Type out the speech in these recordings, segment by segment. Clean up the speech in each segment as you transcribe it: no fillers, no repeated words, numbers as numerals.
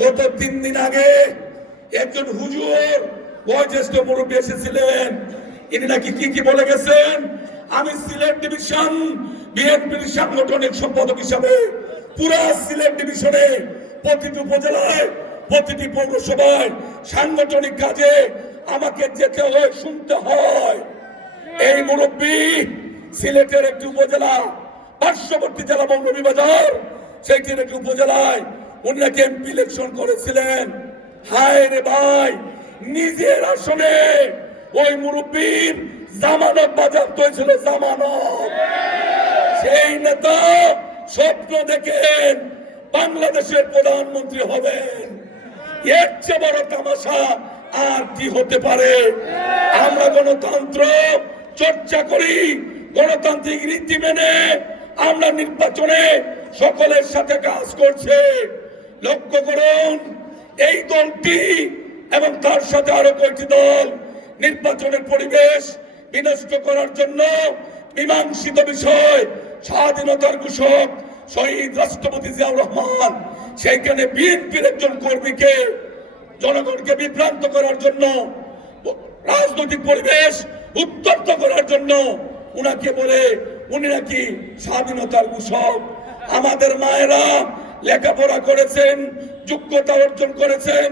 গত 3 দিন আগে একজন হুজুর বয়োজ্যেষ্ঠ মুরব্বী এসেছিলেন। ইনি নাকি কি বলে গেছেন, আমি সিলেট ডিভিশন বিএনপির সাংগঠনিক সম্পাদক হিসাবে পুরা সিলেট ডিভিশনে প্রতিটি উপজেলায় প্রতিটি পৌরসভায় সাংগঠনিক কাজে আমাকে যেতে হয়, শুনতে হয়। এই মুরব্বী সিলেটের একটি উপজেলা, পার্শ্ববর্তী জেলা মৌলভীবাজার, সেইটির একটি উপজেলায় উনি নাকি এমপি ইলেকশন করেছিলেন। হায় রে ভাই, নিজের আসনে ওই মুরব্বীর জামানত বাজেয়াপ্ত হয়েছিল, জামানত। সেই নেতা স্বপ্ন দেখেন বাংলাদেশের প্রধানমন্ত্রী হবেন। এর চেয়ে বড় তামাশা আর কি হতে পারে? আমরা গণতন্ত্র চর্চা করি, গণতান্ত্রিক রীতি মেনে আমরা নির্বাচনে সকলের সাথে কাজ করছে। লক্ষ্য করুন, এই দলটি এবং তার সাথে আরো কয়েকটি দল নির্বাচনের পরিবেশ বিনষ্ট করার জন্য মীমাংসিত বিষয় স্বাধীনতার ঘোষক শহীদ রাষ্ট্রপতি জিয়াউর রহমান সেইখানে বিএনপির একজন কর্মীকে জনগণকে বিভ্রান্ত করার জন্য, রাজনৈতিক পরিবেশ উত্তপ্ত করার জন্য উনাকে বলে উনি নাকি স্বাধীনতার ঘোষক। আমাদের মায়েরা লেখাপড়া করেছেন, যোগ্যতা অর্জন করেছেন,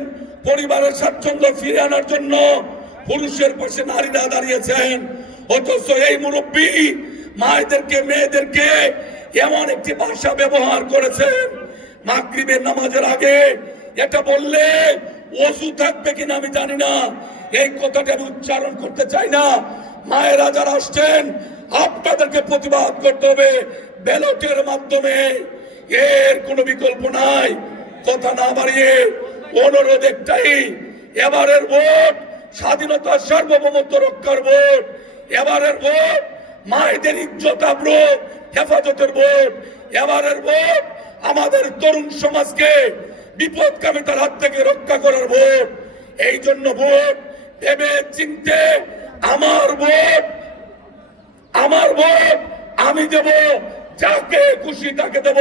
পরিবারের স্বাচ্ছন্দ্য ফিরে আনার জন্য পুরুষের পাশে নারীরা দাঁড়িয়েছেন। অথচ এই মুরব্বী মায়েদেরকে, মেয়েদেরকে এমন একটি ভাষা ব্যবহার করেছেন, মাগরিবের নামাজের আগে এটা বললে ওযু থাকবে কিনা আমি জানি না, এই কথাটা আমি উচ্চারণ করতে চাই না। মায়েরা যারা আসছেন, আপনাদেরকে প্রতিবাদ করতে হবে ব্যালটের মাধ্যমে, এর কোনো বিকল্প নাই। কথা না বাড়িয়ে অনুরোধ একটাই, এবারের ভোট স্বাধীনতার সার্বভৌমত্ব রক্ষার ভোট, এবারের ভোট মায়েদের ইজ্জত আবরু হেফাজতের ভোট, এবারের ভোট আমাদের তরুণ সমাজকে বিপদকামিতার হাত থেকে রক্ষা করার ভোট। এই জন্য ভোট ভেবে চিনতে, আমার ভোট আমি দেব, যাকে খুশি তাকে দেব।